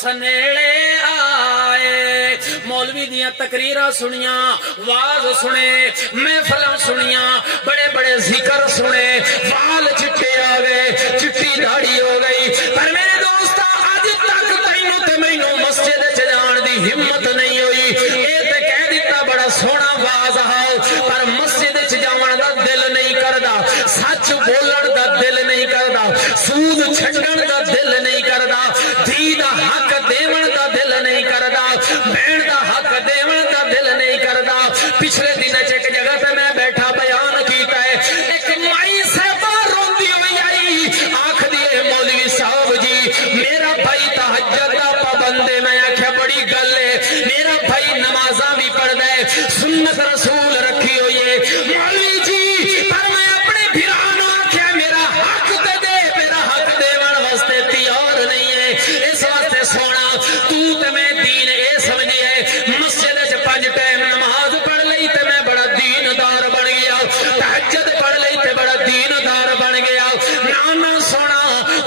سنیڑے آئے مولوی دیاں تقریراں سنیاں واز سنے محفلاں سنیاں بڑے بڑے ذکر سنے وال چٹے آ گئے چٹی داڑھی ہو گئی پر میرے دوستا اج تک تینوں تے مینوں مسجد وچ جان دی ہمت نہیں ہوئی اے تے کہہ دیتا بڑا سونا واز ہے پر مسجد وچ جاون دا دل نہیں کردا سچ بولن دا دل نہیں کردا سود چھڈن دا دل نہیں کردا دھی دا حق دیون دا دل نہیں کردا بہن دا حق دیون دا دل نہیں کردا پچھلے دن ایک جگہ تے میں بیٹھا بیان کیتا ہے ایک مائی صاحبہ روندی ہوئی آئی آکھ دیے مولوی صاحب جی میرا بھائی تہجد دا پابند ہے میں آکھیا بڑی گل ہے میرا بھائی نمازاں بھی پڑھدا ہے سنت رسول رکھی ہوئی ہے مولوی جی پر میں اپنے بھرا نوں آکھیا میرا حق تے دے میرا حق دیون واسطے تیار نہیں ہے اس واسطے سونا تو تے میں دین اے سمجھی ہے مسجد وچ 5 ٹائم نماز پڑھ لئی تے میں بڑا دیندار بن گیا تہجد پڑھ لئی تے بڑا دیندار بن گیا نانا سونا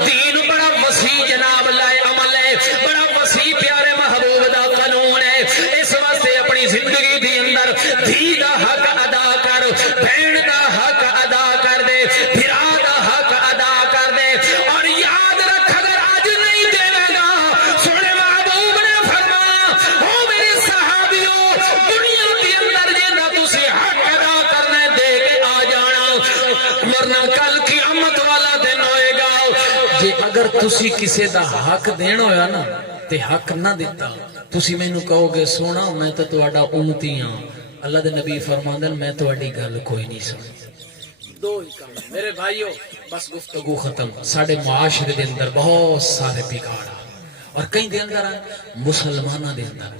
دین بڑا وسیع جناب لائے عمل ہے بڑا وسیع پیارے محبوب دا قانون ہے اس واسطے اپنی زندگی دی اندر دھی دا حق ادا کر بہن دا حق ادا کر دے بھرا دا حق ادا کر دے اور یاد رکھ اگر آج نہیں دے گا سونے محبوب نے فرمایا او میرے صحابیوں دنیا دی اندر جینا تسی حق ادا کرنے دے کے آ جانا ورنہ کل قیامت والا دن ہوئے گا جے اگر تسی کسے دا حق دین ہویا نا تے حق نہ دیتا تسی مینوں کہو گے سونا میں تے تہاڈا امتی ہاں اللہ دے نبی فرماندے میں تہاڈی گل کوئی نہیں سنی دو ہی کام میرے بھائیو بس گفتگو ختم ساڈے معاشرے دے اندر بہت سارے بگاڑ اور کئی دے اندر مسلماناں دے اندر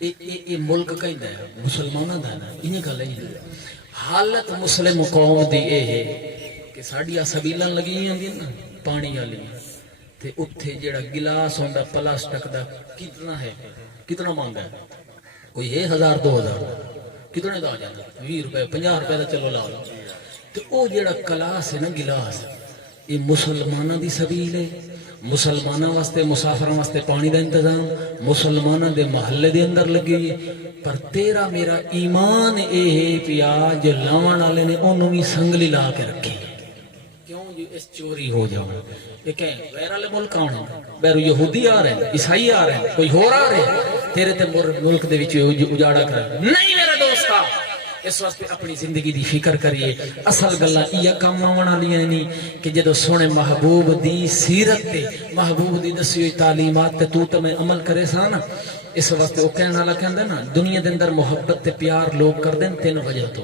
یہ ملک کہندا ہے مسلماناں دا نا انہی گل ہے حالت مسلم قوم دی اے ہے کہ ساڈیاں سبیلاں لگی ہوندیاں نا پانی والی تے اوتھے جڑا گلاس ہوندا پلاسٹک دا کتنا ہے کتنا مانگا ہے کوئی ہے 1000 2000 کتنے دا آ جاتا 20 روپے 50 روپے دا چلو لا لو تے او جڑا گلاس ہے نا گلاس یہ مسلماناں دی سبیل ہے مسلماناں واسطے مسافراں واسطے پانی دا انتظام مسلماناں دے محلے دے اندر لگی ہے پر تیرا میرا ایمان اے ہے پیا جو لاون والے نے اونوں وی سنگلی لا کے رکھی کیوں جو اس چوری ہو جاؤ یہ کہ غیر والے ملک آنے بیرو یہودی آ رہے ہیں عیسائی آ رہے ہیں کوئی اور آ رہے ہیں تیرے تے ملک دے وچ اجاڑا کر نہیں میرا دوستا اس واسطے اپنی زندگی دی فکر کریے اصل گلاں یہ کام آون والیاں نہیں کہ جدو سونے محبوب دی سیرت تے محبوب دی دسی ہوئی تعلیمات تے تو میں عمل کرے سا نا اس واسطے وہ کہنے والا کہندا نا دنیا دے اندر محبت تے پیار لوگ کر دین 3 وجہ تو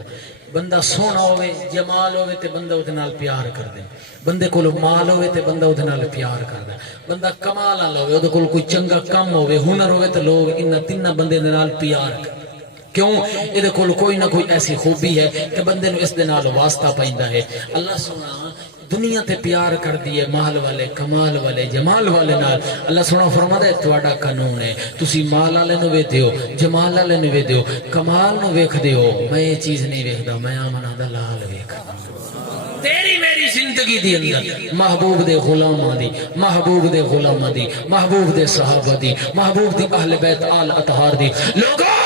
بندہ سونا ہوئے جمال ہوئے تے بندہ اودے نال پیار کر دے بندے کول مال ہوئے تے بندہ اودے نال پیار کردا بندہ کمال والا ہوئے اودے کول کوئی چنگا کام ہوئے ہنر ہوئے تے لوگ ان 3 بندے دے نال پیار کر کیوں یہ کوئی نہ کوئی ایسی خوبی ہے کہ بندے نو اس دے نال واسطہ پیندا ہے اللہ سونا دنیا تے پیار کر دیے مال والے کمال والے جمال والے نال اللہ سونا فرماتا ہے تہاڈا قانون ہے تسی مال والے نو ویکھدے ہو جمال والے نو ویکھدے ہو کمال نو ویکھدے ہو میں یہ چیز نہیں ویکھدا میں آمنا دا لال ویکھدا تیری میری زندگی دی اندر محبوب دے غلاماں دی محبوب دے غلاماں دی محبوب دے صحابہ دی محبوب دی اہل بیت آل اطہار دی لوگوں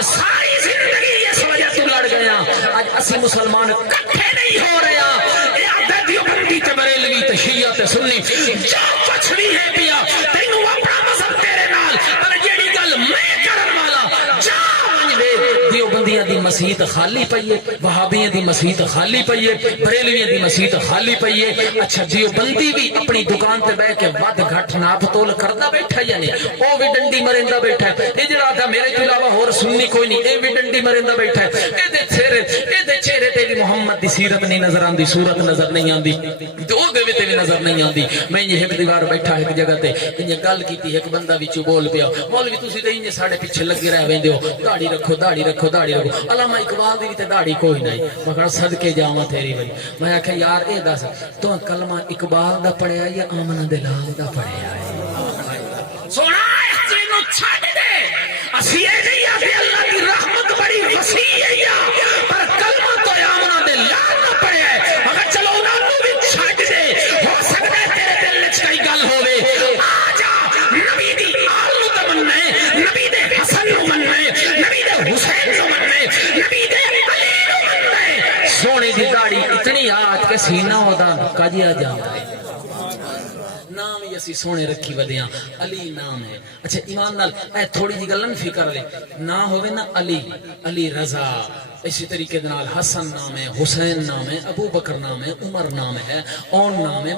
ساری زندگی اس وجہ تو لڑ گیا آج اسی مسلمان کٹھے نہیں ہو رہے ہیں دیوبندی تے بریلوی تے شیعہ تے سنی جو کچھ بھی ہے پیا تینوں اپنا مذہب تیرے نال پر جیڑی گل میں کرن والا جا دیوبندیاں دی مسجد خالی پئی ہے وہابیاں دی مسجد خالی پئی ہے بریلویاں دی مسجد خالی پئی ہے اچھا دیوبندی بھی اپنی دکان تے بیٹھ کے ود گھٹ ناپ تول کردا بیٹھا یا نہیں او بھی ڈنڈی مریندا بیٹھا ہے اے جڑا تھا میرے تو علاوہ اور سنی کوئی نہیں اے بھی ڈنڈی مریندا بیٹھا ہے اے دے چہرے تے بھی محمد دی سیرت نہیں نظر آندی صورت نظر نہیں آندی دو دے تے بھی نظر نہیں آندی میں یہ ایک دیوار بیٹھا ایک جگہ تے یہ گل کیتی ایک بندہ وچ بول پیا مولوی تسی تے انج ساڈے پیچھے لگے رہ ویندے ہو داڑھی رکھو داڑھی رکھو داڑھی رکھو علامہ اقبال دی تے داڑھی کوئی نہیں میں کہا صدقے جاواں تیری وئی میں آکھیا یار اے دس تو کلمہ اقبال دا پڑھیا یا آمنہ دے لال دا پڑھیا ہے سونا اس چیز نو چھڈ دے اسی اے نہیں آ کہ اللہ دی رحمت بڑی وسیع ہے پر کلمہ تو آمنہ دے لال دا پڑھیا ہے مگر چلو انہاں نو بھی چھڈ دے ہو سکدا ہے تیرے دل وچ کوئی گل ہوے آ جا نبی سینہ ہودا کجیا جاندا ہے نام ہی اسی سونے رکھی ودیاں علی نام ہے اچھا ایمان نال اے تھوڑی جی گل نہ فکر لے نہ ہوے نا علی علی رضا اسی طریقے نال حسن نام ہے حسین نام ہے ابو بکر نام ہے عمر نام ہے اور نام ہے